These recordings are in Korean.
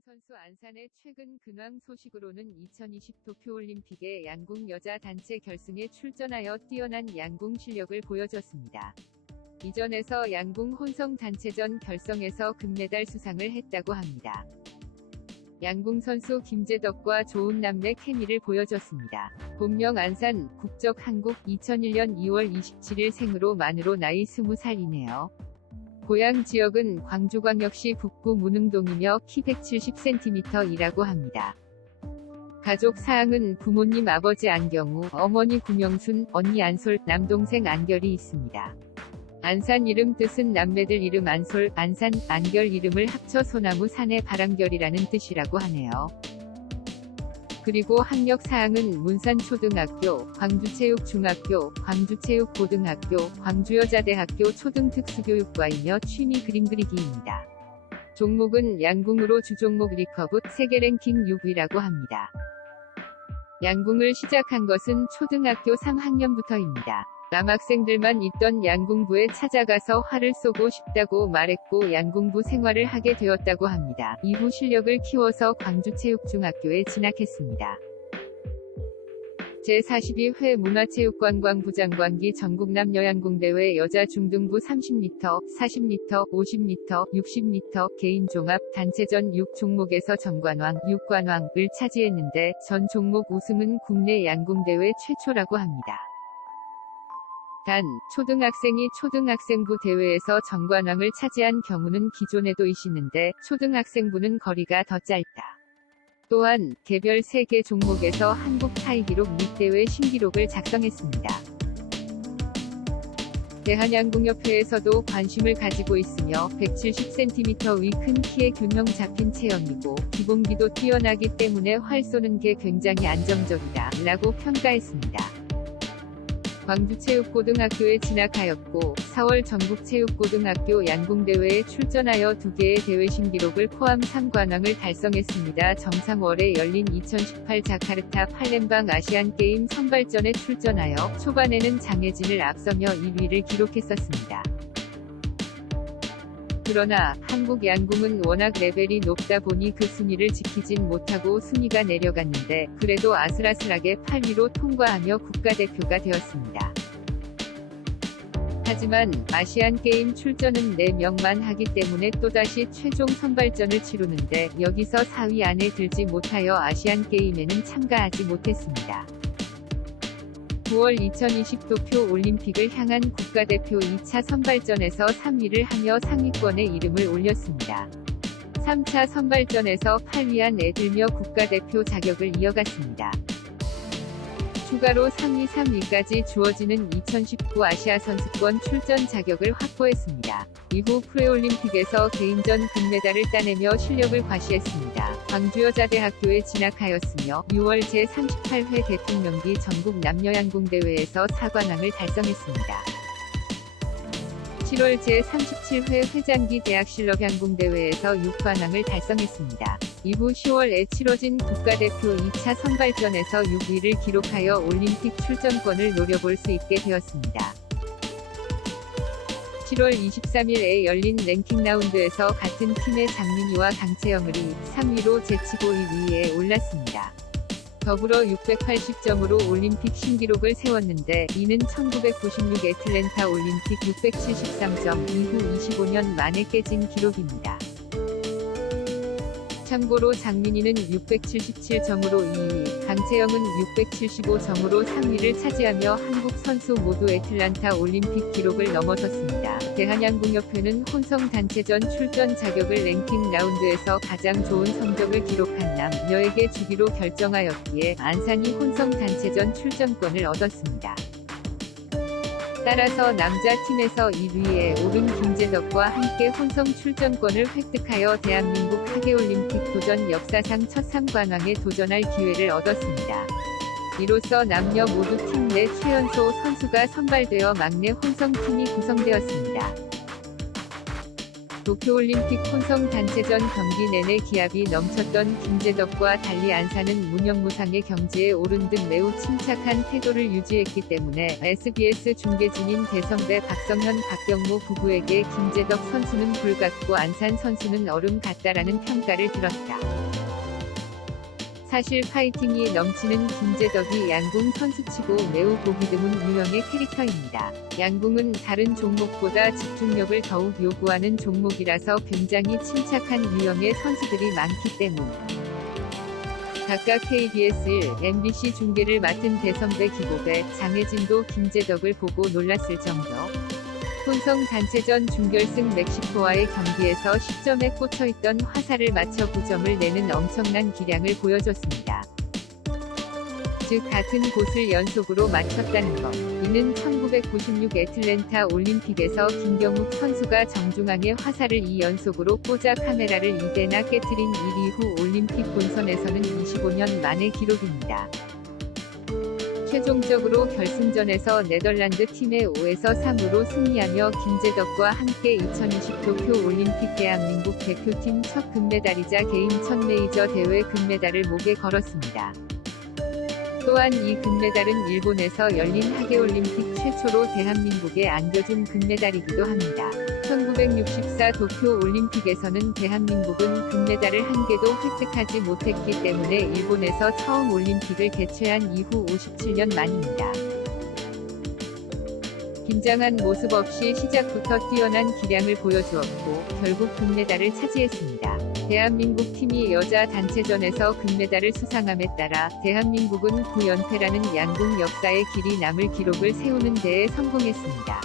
양궁 선수 안산의 최근 근황 소식으로는 2020 도쿄올림픽에 양궁 여자 단체 결승에 출전하여 뛰어난 양궁 실력을 보여줬습니다. 이전에서 양궁 혼성 단체전 결성에서 금메달 수상을 했다고 합니다. 양궁 선수 김재덕과 좋은 남매 케미를 보여줬습니다. 본명 안산, 국적 한국, 2001년 2월 27일 생으로 만으로 나이 20살이네요. 고향 지역은 광주광역시 북구 문흥동이며 키 170cm이라고 합니다. 가족 사항은 부모님 아버지 안경우, 어머니 구명순, 언니 안솔, 남동생 안결이 있습니다. 안산 이름 뜻은 남매들 이름 안솔, 안산, 안결 이름을 합쳐 소나무 산의 바람결이라는 뜻이라고 하네요. 그리고 학력 사항은 문산초등학교, 광주체육중학교, 광주체육고등학교, 광주여자대학교 초등특수교육과이며 취미 그림 그리기입니다. 종목은 양궁으로 주종목 리커브, 세계 랭킹 6위라고 합니다. 양궁을 시작한 것은 초등학교 3학년부터입니다. 남학생들만 있던 양궁부에 찾아가서 활을 쏘고 싶다고 말했고 양궁부 생활을 하게 되었다고 합니다. 이후 실력을 키워서 광주체육중학교에 진학했습니다. 제42회 문화체육관광부 장관기 전국 남녀양궁대회 여자 중등부 30m, 40m, 50m, 60m 개인 종합 단체전 6종목에서 정관왕, 6관왕을 차지했는데 전 종목 우승은 국내 양궁대회 최초라고 합니다. 단, 초등학생이 초등학생부 대회에서 정관왕을 차지한 경우는 기존에도 있었는데 초등학생부는 거리가 더 짧다. 또한 개별 3개 종목에서 한국 타이기록 및 대회 신기록을 작성했습니다. 대한양궁협회에서도 관심을 가지고 있으며 170cm 위 큰 키에 균형 잡힌 체형이고 기본기도 뛰어나기 때문에 활 쏘는 게 굉장히 안정적이다 라고 평가했습니다. 광주체육고등학교에 진학하였고 4월 전국체육고등학교 양궁대회에 출전하여 2개의 대회 신기록을 포함 3관왕을 달성했습니다. 정상월에 열린 2018 자카르타 팔렘방 아시안게임 선발전에 출전하여 초반에는 장혜진을 앞서며 1위를 기록했었습니다. 그러나 한국 양궁은 워낙 레벨이 높다 보니 그 순위를 지키진 못하고 순위가 내려갔는데 그래도 아슬아슬하게 8위로 통과하며 국가대표가 되었습니다. 하지만 아시안게임 출전은 4명만 하기 때문에 또다시 최종 선발전을 치르는데 여기서 4위 안에 들지 못하여 아시안게임에는 참가하지 못했습니다. 9월 2020 도쿄올림픽을 향한 국가대표 2차 선발전에서 3위를 하며 상위권에 이름을 올렸습니다. 3차 선발전에서 8위 안에 들며 국가대표 자격을 이어갔습니다. 추가로 상위 3위까지 주어지는 2019 아시아 선수권 출전 자격을 확보했습니다. 이후 프레올림픽에서 개인전 금메달을 따내며 실력을 과시했습니다. 광주여자대학교에 진학하였으며 6월 제38회 대통령기 전국 남녀양궁대회에서 4관왕을 달성했습니다. 7월 제37회 회장기 대학실업양궁대회에서 6관왕을 달성했습니다. 이후 10월에 치러진 국가대표 2차 선발전에서 6위를 기록하여 올림픽 출전권을 노려볼 수 있게 되었습니다. 7월 23일에 열린 랭킹 라운드에서 같은 팀의 장민희와 강채영을 3위로 제치고 2위에 올랐습니다. 더불어 680점으로 올림픽 신기록을 세웠는데 이는 1996 애틀랜타 올림픽 673점 이후 25년 만에 깨진 기록입니다. 참고로 장민희는 677점으로 2위, 강채영은 675점으로 3위를 차지하며 한국 선수 모두 애틀란타 올림픽 기록을 넘어섰습니다. 대한양궁협회는 혼성 단체전 출전 자격을 랭킹 라운드에서 가장 좋은 성적을 기록한 남녀에게 주기로 결정하였기에 안산이 혼성 단체전 출전권을 얻었습니다. 따라서 남자 팀에서 1위에 오른 김재덕과 함께 혼성 출전권을 획득하여 대한민국 하계올림픽 도전 역사상 첫 3관왕에 도전할 기회를 얻었습니다. 이로써 남녀 모두 팀 내 최연소 선수가 선발되어 막내 혼성팀이 구성되었습니다. 도쿄올림픽 혼성 단체전 경기 내내 기합이 넘쳤던 김재덕과 달리 안산은 무념무상의 경지에 오른 듯 매우 침착한 태도를 유지했기 때문에 SBS 중계진인 대선배 박성현 박경모 부부에게 김재덕 선수는 불 같고 안산 선수는 얼음 같다라는 평가를 들었다. 사실 파이팅이 넘치는 김재덕이 양궁 선수치고 매우 보기 드문 유형의 캐릭터입니다. 양궁은 다른 종목보다 집중력을 더욱 요구하는 종목이라서 굉장히 침착한 유형의 선수들이 많기 때문. 각각 KBS1, MBC 중계를 맡은 대선배 기복배, 장혜진도 김재덕을 보고 놀랐을 정도. 혼성 단체전 준결승 멕시코와의 경기에서 10점에 꽂혀있던 화살을 맞춰 9점을 내는 엄청난 기량을 보여줬습니다. 즉 같은 곳을 연속으로 맞췄다는 것. 이는 1996 애틀랜타 올림픽에서 김경욱 선수가 정중앙에 화살을 2연속으로 꽂아 카메라를 2대나 깨트린 일 이후 올림픽 본선에서는 25년 만의 기록입니다. 최종적으로 결승전에서 네덜란드 팀의 5-3으로 승리하며 김재덕과 함께 2020 도쿄올림픽 대한민국 대표팀 첫 금메달이자 개인 첫 메이저 대회 금메달을 목에 걸었습니다. 또한 이 금메달은 일본에서 열린 하계올림픽 최초로 대한민국에 안겨준 금메달이기도 합니다. 1964 도쿄올림픽에서는 대한민국은 금메달을 한 개도 획득하지 못했기 때문에 일본에서 처음 올림픽을 개최한 이후 57년 만입니다. 긴장한 모습 없이 시작부터 뛰어난 기량을 보여주었고 결국 금메달을 차지했습니다. 대한민국 팀이 여자 단체전에서 금메달을 수상함에 따라 대한민국은 9연패라는 양궁 역사의 길이 남을 기록을 세우는 데에 성공했습니다.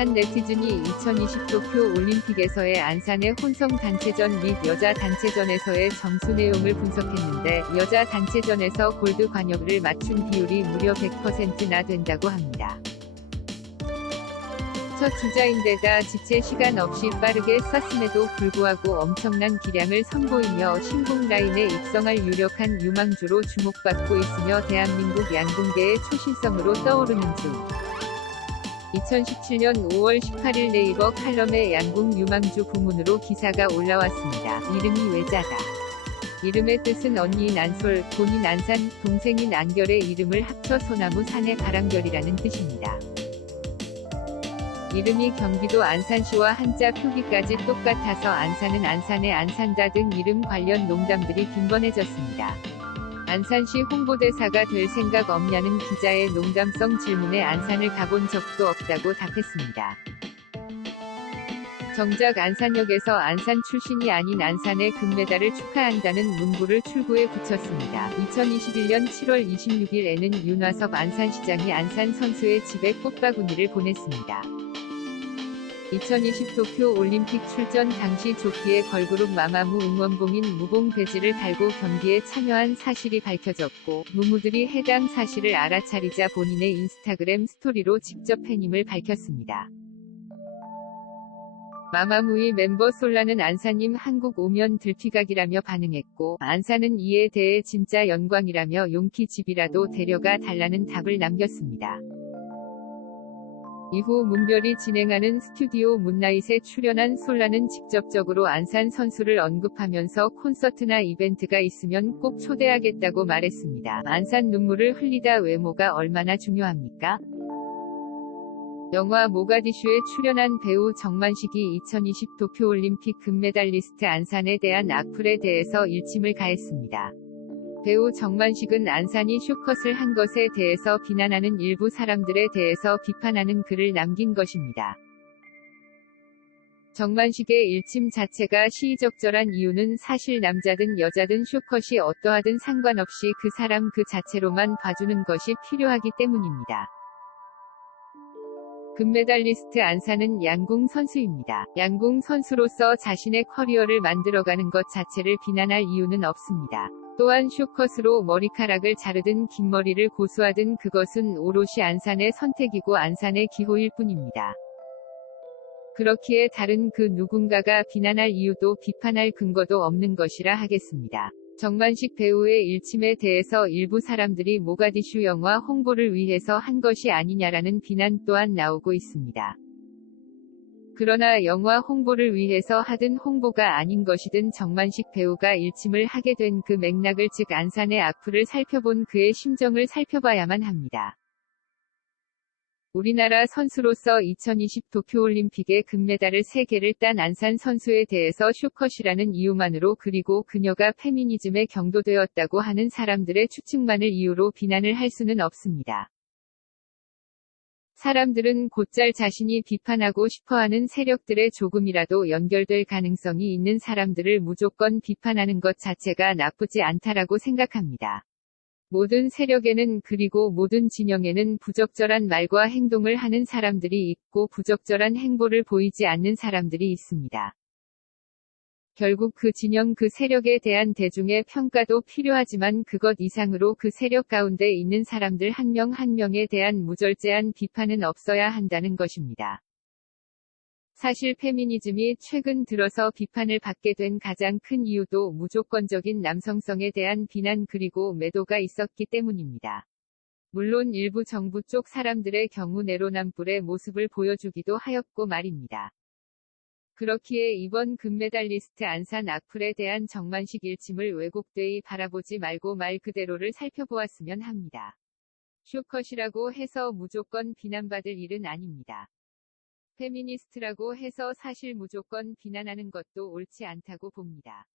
한 네티즌이 2020 도쿄올림픽에서의 안산의 혼성 단체전 및 여자 단체전에서의 점수 내용을 분석했는데 여자 단체전에서 골드 관여를 맞춘 비율이 무려 100%나 된다고 합니다. 첫 주자인데다 지체 시간 없이 빠르게 쐈음에도 불구하고 엄청난 기량을 선보이며 신궁 라인에 입성할 유력한 유망주로 주목받고 있으며 대한민국 양궁계의 초신성으로 떠오르는 중. 2017년 5월 18일 네이버 칼럼에 양궁 유망주 부문으로 기사가 올라왔습니다. 이름이 외자다. 이름의 뜻은 언니인 안솔, 본인 안산, 동생인 안결의 이름을 합쳐 소나무 산의 바람결이라는 뜻입니다. 이름이 경기도 안산시와 한자 표기까지 똑같아서 안산은 안산에 안산다 등 이름 관련 농담들이 빈번해졌습니다. 안산시 홍보대사가 될 생각 없냐는 기자의 농담성 질문에 안산을 가본 적도 없다고 답했습니다. 정작 안산역에서 안산 출신이 아닌 안산의 금메달을 축하한다는 문구를 출구에 붙였습니다. 2021년 7월 26일에는 윤화섭 안산시장이 안산 선수의 집에 꽃바구니를 보냈습니다. 2020 도쿄올림픽 출전 당시 조끼에 걸그룹 마마무 응원봉인 무봉 배지를 달고 경기에 참여한 사실이 밝혀졌고 무무들이 해당 사실을 알아차리자 본인의 인스타그램 스토리로 직접 팬임을 밝혔습니다. 마마무의 멤버 솔라는 안산님 한국 오면 들피각이라며 반응했고 안산은 이에 대해 진짜 영광이라며 용키 집이라도 데려가 달라는 답을 남겼습니다. 이후 문별이 진행하는 스튜디오 문나잇에 출연한 솔라는 직접적으로 안산 선수를 언급하면서 콘서트나 이벤트가 있으면 꼭 초대하겠다고 말했습니다. 안산 눈물을 흘리다 외모가 얼마나 중요합니까? 영화 모가디슈에 출연한 배우 정만식이 2020 도쿄올림픽 금메달리스트 안산에 대한 악플에 대해서 일침을 가했습니다. 배우 정만식은 안산이 쇼컷을 한 것에 대해서 비난하는 일부 사람들에 대해서 비판하는 글을 남긴 것입니다. 정만식의 일침 자체가 시의적절한 이유는 사실 남자든 여자든 쇼컷이 어떠하든 상관없이 그 사람 그 자체로만 봐주는 것이 필요하기 때문입니다. 금메달리스트 안산은 양궁 선수입니다. 양궁 선수로서 자신의 커리어를 만들어가는 것 자체를 비난할 이유는 없습니다. 또한 쇼컷으로 머리카락을 자르든 긴 머리를 고수하든 그것은 오롯이 안산의 선택이고 안산의 기호일 뿐입니다. 그렇기에 다른 그 누군가가 비난할 이유도 비판할 근거도 없는 것이라 하겠습니다. 정만식 배우의 일침에 대해서 일부 사람들이 모가디슈 영화 홍보를 위해서 한 것이 아니냐라는 비난 또한 나오고 있습니다. 그러나 영화 홍보를 위해서 하든 홍보가 아닌 것이든 정만식 배우가 일침을 하게 된 그 맥락을 즉 안산의 악플을 살펴본 그의 심정을 살펴봐야만 합니다. 우리나라 선수로서 2020 도쿄올림픽에 금메달을 3개를 딴 안산 선수에 대해서 쇼컷이라는 이유만으로 그리고 그녀가 페미니즘에 경도되었다고 하는 사람들의 추측만을 이유로 비난을 할 수는 없습니다. 사람들은 곧잘 자신이 비판하고 싶어하는 세력들에 조금이라도 연결될 가능성이 있는 사람들을 무조건 비판하는 것 자체가 나쁘지 않다라고 생각합니다. 모든 세력에는 그리고 모든 진영에는 부적절한 말과 행동을 하는 사람들이 있고 부적절한 행보를 보이지 않는 사람들이 있습니다. 결국 그 진영 그 세력에 대한 대중의 평가도 필요하지만 그것 이상으로 그 세력 가운데 있는 사람들 한 명 한 명에 대한 무절제한 비판은 없어야 한다는 것입니다. 사실 페미니즘이 최근 들어서 비판을 받게 된 가장 큰 이유도 무조건적인 남성성에 대한 비난 그리고 매도가 있었기 때문입니다. 물론 일부 정부 쪽 사람들의 경우 내로남불의 모습을 보여주기도 하였고 말입니다. 그렇기에 이번 금메달리스트 안산 악플에 대한 정만식 일침을 왜곡되이 바라보지 말고 말 그대로를 살펴보았으면 합니다. 쇼컷이라고 해서 무조건 비난받을 일은 아닙니다. 페미니스트라고 해서 사실 무조건 비난하는 것도 옳지 않다고 봅니다.